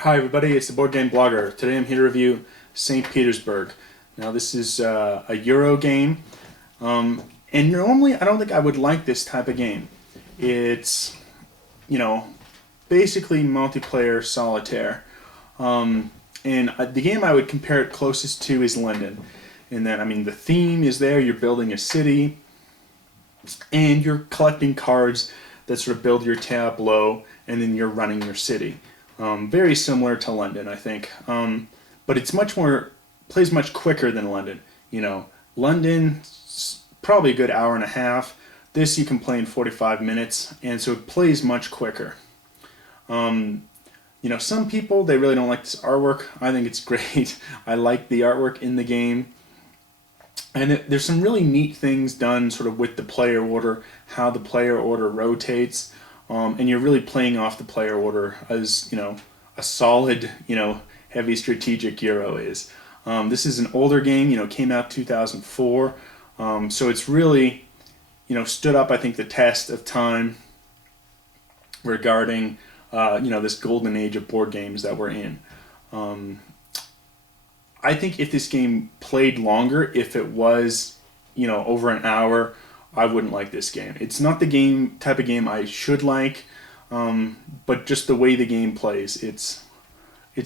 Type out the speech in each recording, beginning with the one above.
Hi everybody, it's the Board Game Blogger. Today I'm here to review St. Petersburg. Now this is a Euro game, and normally I don't think I would like this type of game. It's, basically multiplayer solitaire. And the game I would compare it closest to is London. In that, the theme is there, you're building a city, and you're collecting cards that sort of build your tableau, and then you're running your city. Very similar to London, I think. But it's plays much quicker than London. London, probably a good hour and a half. This you can play in 45 minutes, and so it plays much quicker. Some people, they really don't like this artwork. I think it's great. I like the artwork in the game. And there's some really neat things done sort of with the player order, how the player order rotates. And you're really playing off the player order as, a solid, heavy strategic Euro is. This is an older game, came out 2004. So it's really, stood up, I think, the test of time regarding, this golden age of board games that we're in. I think if this game played longer, if it was, over an hour, I wouldn't like this game. It's not the type of game I should like, but just the way the game plays, it's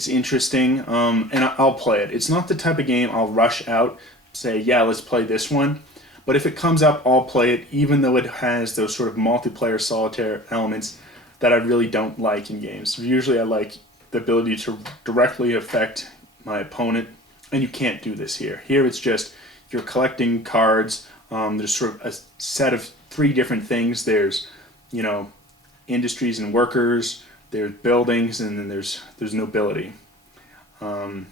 interesting, and I'll play it. It's not the type of game I'll rush out, say, yeah, let's play this one. But if it comes up, I'll play it, even though it has those sort of multiplayer solitaire elements that I really don't like in games. Usually I like the ability to directly affect my opponent, and you can't do this here. Here it's just you're collecting cards. There's sort of a set of three different things. There's, industries and workers, there's buildings, and then there's nobility. And,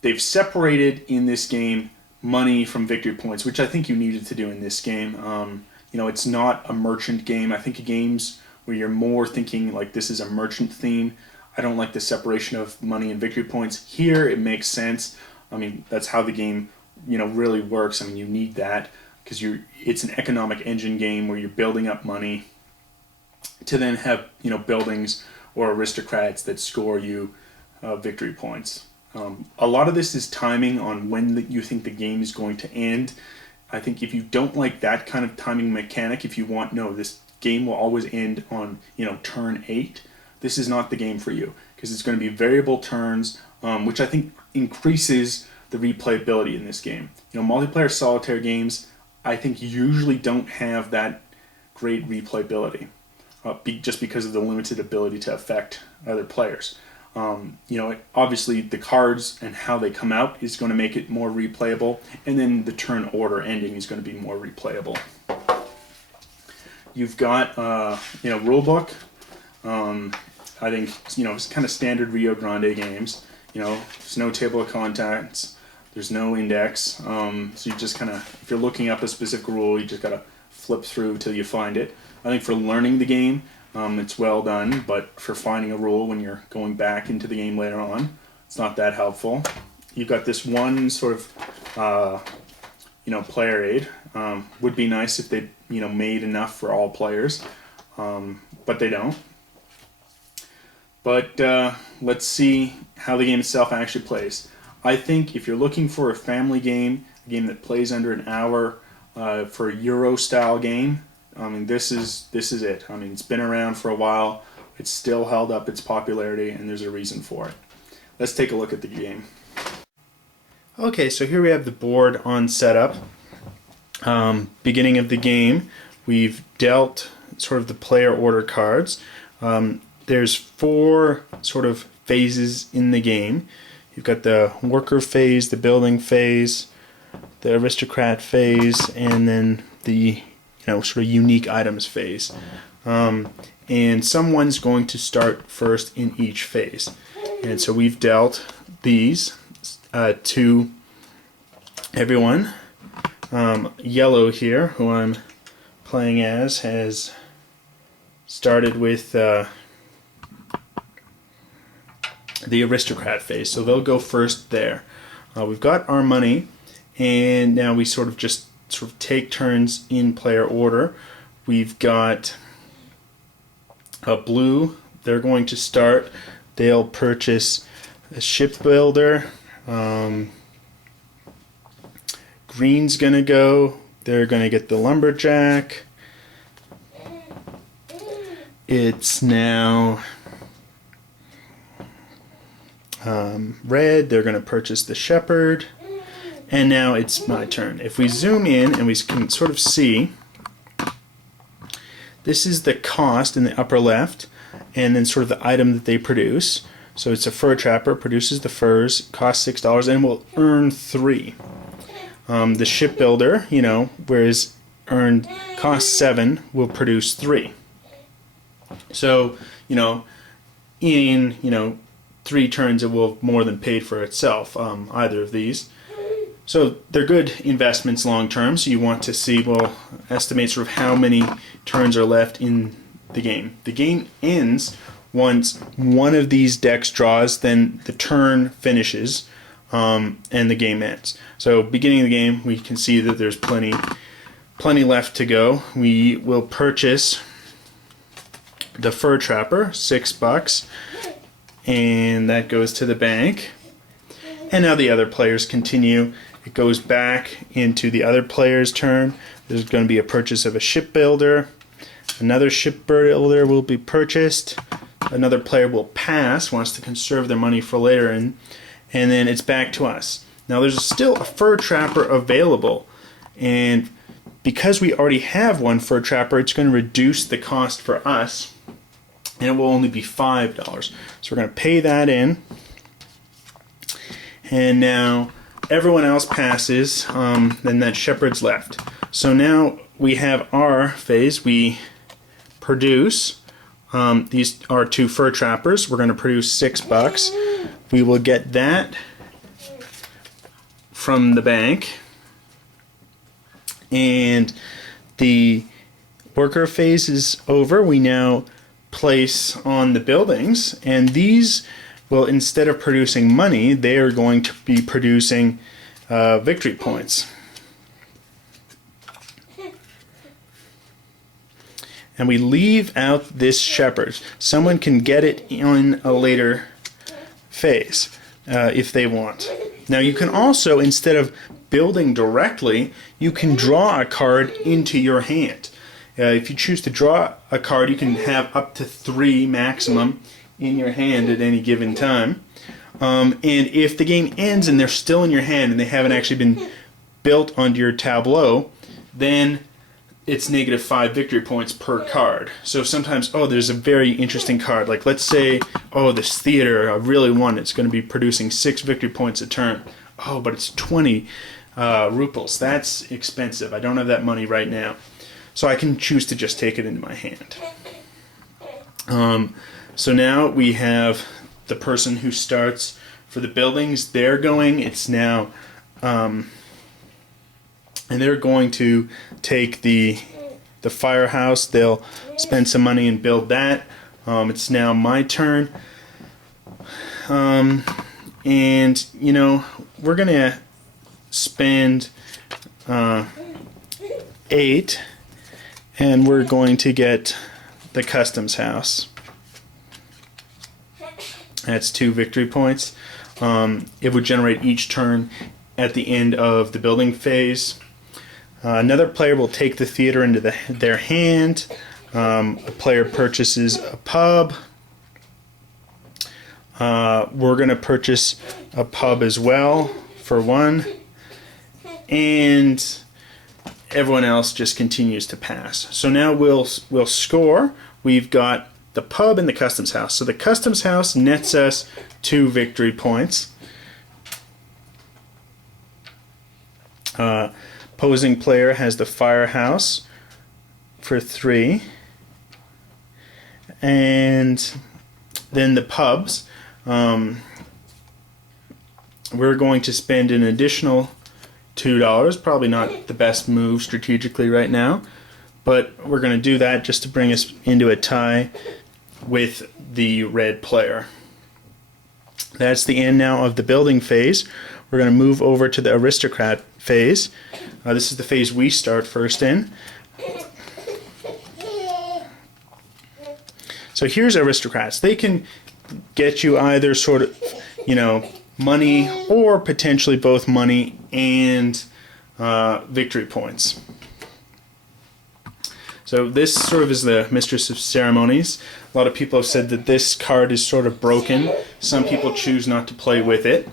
they've separated in this game money from victory points, which I think you needed to do in this game. It's not a merchant game. I think games where you're more thinking like this is a merchant theme, I don't like the separation of money and victory points. Here it makes sense. That's how the game really works. You need that because it's an economic engine game where you're building up money to then have buildings or aristocrats that score you victory points. A lot of this is timing on when you think the game is going to end. I think if you don't like that kind of timing mechanic, if you want, no, this game will always end on turn 8, this is not the game for you because it's going to be variable turns, which I think increases the replayability in this game. Multiplayer solitaire games, I think, usually don't have that great replayability, just because of the limited ability to affect other players. Obviously the cards and how they come out is going to make it more replayable, and then the turn order ending is going to be more replayable. You've got, rule book. I think, it's kind of standard Rio Grande games. There's no table of contents. There's no index. So you just kind of, if you're looking up a specific rule, you just got to flip through till you find it. I think for learning the game, it's well done, but for finding a rule when you're going back into the game later on, it's not that helpful. You've got this one sort of, player aid. Would be nice if they, made enough for all players, but they don't. But let's see how the game itself actually plays. I think if you're looking for a family game, a game that plays under an hour, for a Euro-style game, this is it. It's been around for a while. It's still held up its popularity, and there's a reason for it. Let's take a look at the game. Okay, so here we have the board on setup. Beginning of the game, we've dealt sort of the player order cards. There's 4 sort of phases in the game. You've got the worker phase, the building phase, the aristocrat phase, and then the sort of unique items phase. And someone's going to start first in each phase. And so we've dealt these to everyone. Yellow here, who I'm playing as, has started with the aristocrat phase, so they'll go first there. We've got our money, and now we sort of take turns in player order. We've got blue they're going to start. They'll purchase a shipbuilder. Green's going to go. They're going to get the lumberjack. It's now red. They're going to purchase the shepherd. And now it's my turn. If we zoom in and we can sort of see, this is the cost in the upper left, and then sort of the item that they produce. So it's a fur trapper, produces the furs, costs $6, and will earn 3. The shipbuilder, whereas earned cost 7, will produce 3. So, in 3 turns it will have more than paid for itself, either of these. So they're good investments long term, so you want to see, estimate sort of how many turns are left in the game. The game ends once one of these decks draws, then the turn finishes, and the game ends. So beginning of the game, we can see that there's plenty left to go. We will purchase the fur trapper, $6, and that goes to the bank. And now the other players continue. It goes back into the other player's turn. There's going to be a purchase of a shipbuilder. Another shipbuilder will be purchased. Another player will pass, wants to conserve their money for later, and then it's back to us. Now there's still a fur trapper available, and because we already have one fur trapper, it's going to reduce the cost for us, and it will only be $5. So we're going to pay that in, and now everyone else passes, then that shepherd's left. So now we have our phase. We produce, these are 2 fur trappers. We're going to produce $6. We will get that from the bank. And the worker phase is over. We now place on the buildings, and these will, instead of producing money, they are going to be producing victory points. And we leave out this shepherd. Someone can get it in a later phase if they want. Now you can also, instead of building directly, you can draw a card into your hand. If you choose to draw a card, you can have up to 3 maximum in your hand at any given time. And if the game ends and they're still in your hand and they haven't actually been built onto your tableau, then it's -5 victory points per card. So sometimes, there's a very interesting card. Like let's say, this theater, I really want it. It's going to be producing 6 victory points a turn. But it's 20 ruples. That's expensive. I don't have that money right now. So I can choose to just take it into my hand. So now we have the person who starts for the buildings. They're going. It's now, and they're going to take the firehouse. They'll spend some money and build that. It's now my turn. And we're gonna spend 8, and we're going to get the customs house. That's 2 victory points. It would generate each turn at the end of the building phase. Another player will take the theater into their hand. A player purchases a pub. We're going to purchase a pub as well for 1. And everyone else just continues to pass. So now we'll score. We've got the pub and the customs house. So the customs house nets us 2 victory points. Opposing player has the firehouse for 3. And then the pubs. We're going to spend an additional $2. Probably not the best move strategically right now, but we're going to do that just to bring us into a tie with the red player. That's the end now of the building phase. We're going to move over to the aristocrat phase. This is the phase we start first in. So here's aristocrats. They can get you either sort of, money or potentially both money and victory points. So this sort of is the Mistress of Ceremonies. A lot of people have said that this card is sort of broken. Some people choose not to play with it.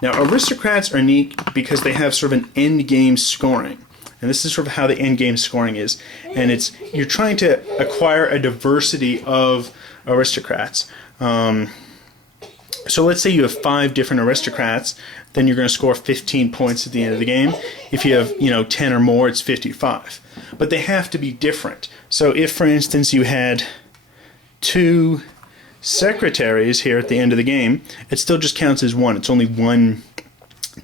Now, aristocrats are neat because they have sort of an end game scoring. And this is sort of how the end game scoring is. And you're trying to acquire a diversity of aristocrats. So let's say you have 5 different aristocrats, then you're going to score 15 points at the end of the game. If you have, 10 or more, it's 55. But they have to be different. So if, for instance, you had 2 secretaries here at the end of the game, it still just counts as 1. It's only 1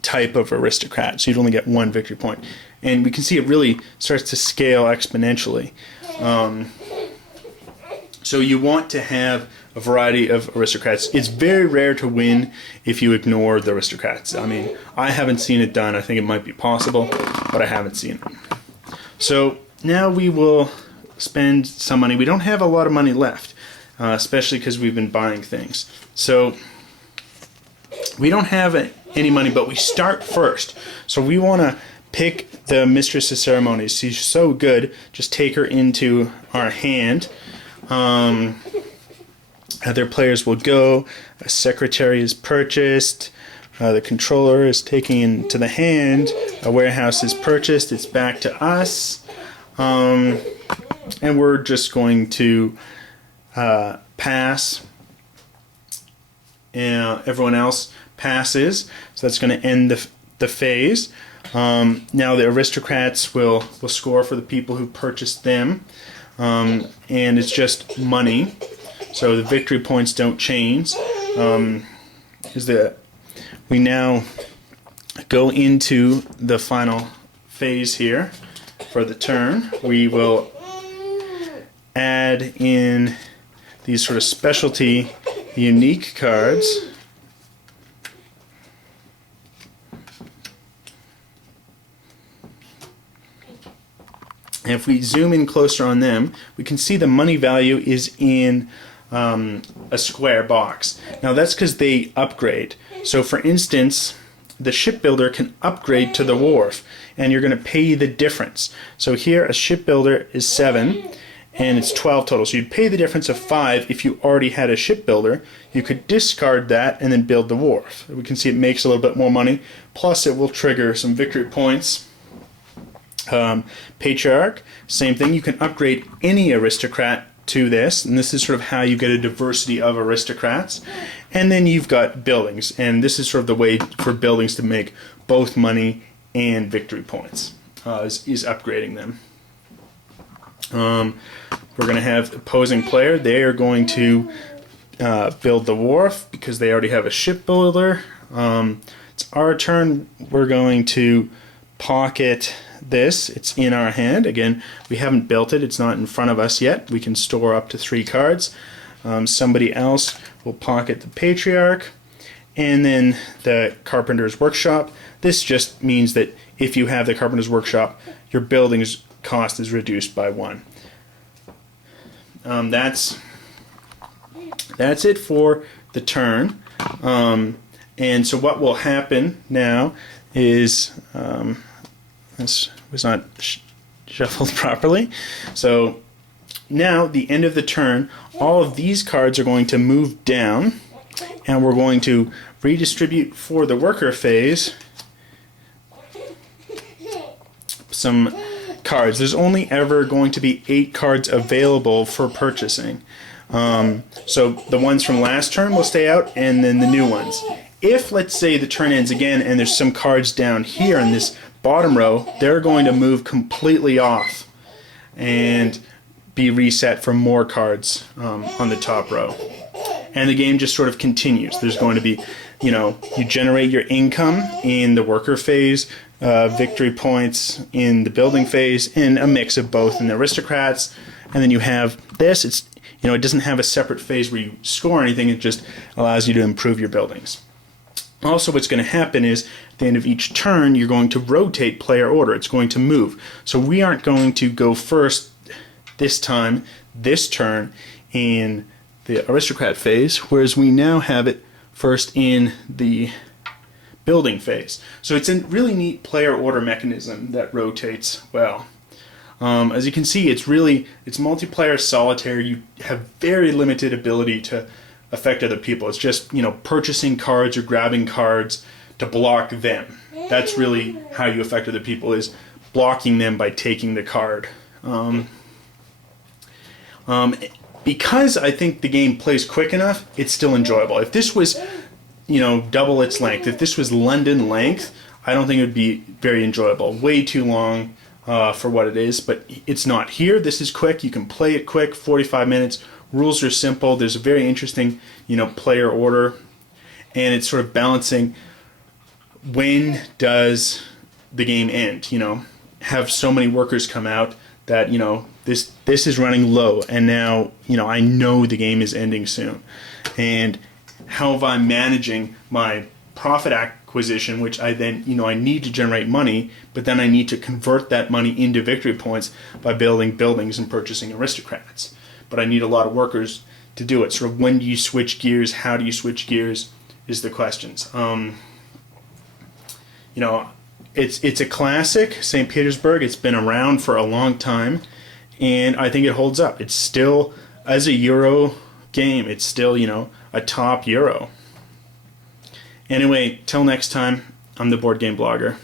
type of aristocrat, so you'd only get 1 victory point. And we can see it really starts to scale exponentially. So you want to have a variety of aristocrats. It's very rare to win if you ignore the aristocrats. I mean, I haven't seen it done. I think it might be possible, but I haven't seen it. So now we will spend some money. We don't have a lot of money left, especially because we've been buying things. So we don't have any money, but we start first. So we want to pick the Mistress of Ceremonies. She's so good. Just take her into our hand. Other players will go. A secretary is purchased. The controller is taken into the hand. A warehouse is purchased. It's back to us. And we're just going to pass. And everyone else passes. So that's going to end the phase. Now the aristocrats will score for the people who purchased them. And it's just money. So the victory points don't change. We now go into the final phase here for the turn. We will add in these sort of specialty unique cards. And if we zoom in closer on them, we can see the money value is in a square box. Now that's because they upgrade. So for instance, the shipbuilder can upgrade to the wharf, and you're going to pay the difference. So here a shipbuilder is 7, and it's 12 total. So you'd pay the difference of 5 if you already had a shipbuilder. You could discard that and then build the wharf. We can see it makes a little bit more money. Plus it will trigger some victory points. Patriarch, same thing. You can upgrade any aristocrat to this, and this is sort of how you get a diversity of aristocrats. And then you've got buildings, and this is sort of the way for buildings to make both money and victory points, is upgrading them. We're going to have opposing player. They are going to build the wharf because they already have a shipbuilder. It's our turn. We're going to pocket this. It's in our hand. Again, we haven't built it. It's not in front of us yet. We can store up to 3 cards. Somebody else will pocket the Patriarch, and then the Carpenter's Workshop. This just means that if you have the Carpenter's Workshop, your building's cost is reduced by 1. That's it for the turn. And so what will happen now is this was not shuffled properly. So now, the end of the turn, all of these cards are going to move down, and we're going to redistribute for the worker phase some cards. There's only ever going to be 8 cards available for purchasing. So the ones from last turn will stay out, and then the new ones. If, let's say, the turn ends again and there's some cards down here in this bottom row, they're going to move completely off and be reset for more cards on the top row. And the game just sort of continues. There's going to be, you generate your income in the worker phase, victory points in the building phase, and a mix of both in the aristocrats. And then you have this. It's, it doesn't have a separate phase where you score anything. It just allows you to improve your buildings. Also, what's going to happen is at the end of each turn, you're going to rotate player order. It's going to move. So we aren't going to go first this time, this turn, in the aristocrat phase, whereas we now have it first in the building phase. So it's a really neat player order mechanism that rotates well. As you can see, it's multiplayer solitaire. You have very limited ability to affect other people. It's just, purchasing cards or grabbing cards to block them. That's really how you affect other people, is blocking them by taking the card. Because I think the game plays quick enough, it's still enjoyable. If this was, double its length, if this was London length, I don't think it would be very enjoyable. Way too long for what it is, but it's not. Here, this is quick. You can play it quick, 45 minutes. Rules are simple. There's a very interesting, player order, and it's sort of balancing when does the game end. Have so many workers come out that this is running low, and now I know the game is ending soon, and how am I managing my profit acquisition, which I then I need to generate money, but then I need to convert that money into victory points by building buildings and purchasing aristocrats. But I need a lot of workers to do it. Sort of when do you switch gears? How do you switch gears? Is the questions. It's a classic, St. Petersburg. It's been around for a long time, and I think it holds up. It's still, as a Euro game, it's still a top Euro. Anyway, till next time, I'm the Board Game Blogger.